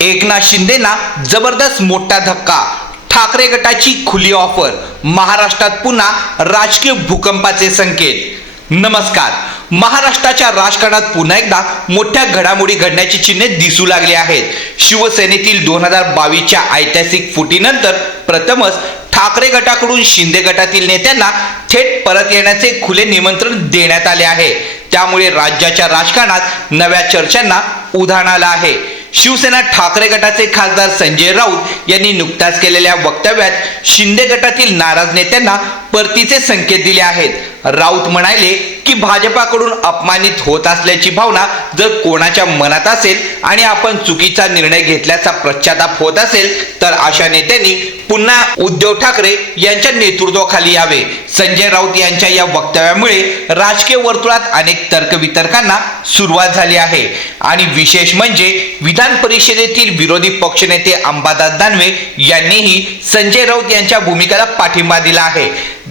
एकनाथ शिंदेना जबरदस्त मोठा धक्का। ठाकरे गटाची खुली ऑफर। महाराष्ट्रात पुन्हा राजकीय भूकंपाचे संकेत। नमस्कार। महाराष्ट्राच्या राजकारणात पुन्हा एकदा मोठ्या घडामोडी घडण्याची चिन्हे दिसू लागली आहेत। शिवसेनेतील 2022च्या ऐतिहासिक फुटीनंतर प्रथमच ठाकरे गटाकडून शिंदे गटातील नेत्यांना थेट परत येण्याचे खुले निमंत्रण देण्यात आले आहे। त्यामुळे राज्याच्या राजकारणात नव्या चर्चांना उधाण आलं आहे। शिवसेना ठाकरे गटाचे खासदार संजय राऊत यांनी नुकत्याच केलेल्या वक्तव्यात शिंदे गटातील नाराज नेत्यांना परतीचे संकेत दिले आहेत। राऊत म्हणाले की भाजपाकडून अपमानित होत असल्याची भावना जर कोणाच्या मनात असेल आणि आपण चुकीचा निर्णय घेतल्याचा पश्चाताप होत असेल तर अशा नेत्यांनी पुन्हा उद्धव ठाकरे यांच्या नेतृत्वाखाली यावे। संजय राऊत यांच्या या वक्तव्यामुळे राजकीय वर्तुळात अनेक तर्कवितर्कांना सुरुवात झाली आहे आणि विशेष म्हणजे विधान परिषदेतील विरोधी पक्षनेते अंबादास दानवे यांनीही संजय राऊत यांच्या भूमिकेला पाठिंबा दिला आहे।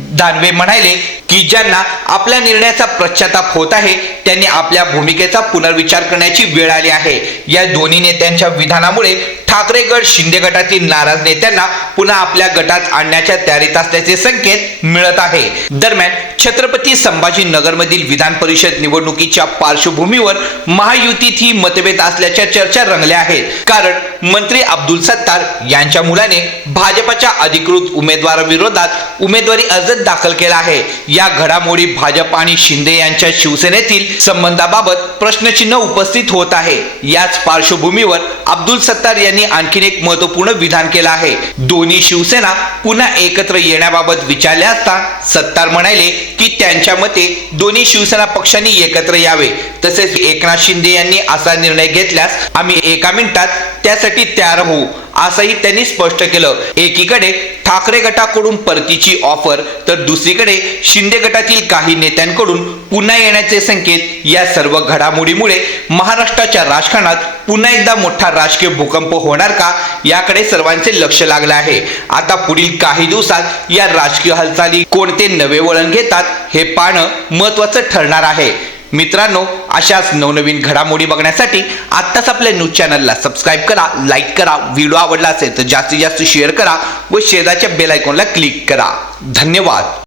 दानवे म्हणाले की ज्यांना आपल्या निर्णयाचा पश्चाताप होत आहे त्यांनी आपल्या भूमिकेचा पुनर्विचार करण्याची वेळ आली आहे। या दोन्ही नेत्यांच्या विधानामुळे ठाकरे गट शिंदे गटातील नाराज नेत्यांना पुन्हा आपल्या गटात आणण्याच्या तयारीत असल्याचे संकेत मिळत आहे। दरम्यान छत्रपती संभाजीनगरमधील विधान परिषद निवडणुकीच्या पार्श्वभूमीवर महायुतीत ही मतभेद असल्याच्या चर्चा रंगल्या आहेत। कारण मंत्री अब्दुल सत्तार यांच्या मुलाने भाजपच्या अधिकृत उमेदवाराविरोधात उमेदवारी अर्ज दाखल केला आहे। या घडामोडी भाजप आणि शिंदे यांच्या शिवसेनेतील संबंधाबाबत प्रश्नचिन्ह उपस्थित होत आहे। याच पार्श्वभूमीवर अब्दुल सत्तार यांनी आणखी एक महत्त्वपूर्ण विधान केलं आहे। दोन्ही शिवसेना पुन्हा एकत्र येण्याबाबत विचारले असता सत्तार म्हणाले की त्यांच्या मते दोन्ही शिवसेना पक्षांनी एकत्र यावे। तसेच एकनाथ शिंदे यांनी असा निर्णय घेतल्यास आम्ही एका मिनिटात त्यासाठी तयार होऊ असंही त्यांनी स्पष्ट केलं। एकीकडे ठाकरे गटाकडून परतीची ऑफर तर दुसरीकडे शिंदे गटातील काही नेत्यांकडून पुन्हा येण्याचे संकेत। या सर्व घडामोडीमुळे महाराष्ट्राच्या राजकारणात पुन्हा एकदा मोठा राजकीय भूकंप होणार का याकडे सर्वांचे लक्ष लागले आहे। आता पुढील काही दिवसात या राजकीय हालचाली कोणते नवे वळण घेतात हे पाहणं महत्त्वाचं ठरणार आहे। मित्रांनो, अशाच नवनवीन घडामोडी बघण्यासाठी आत्ताच आपल्या न्यूज चॅनलला सबस्क्राईब करा, लाईक करा, व्हिडिओ आवडला असेल तर जास्तीत जास्त शेअर करा व शेजारच्या बेल आयकॉनला क्लिक करा। धन्यवाद।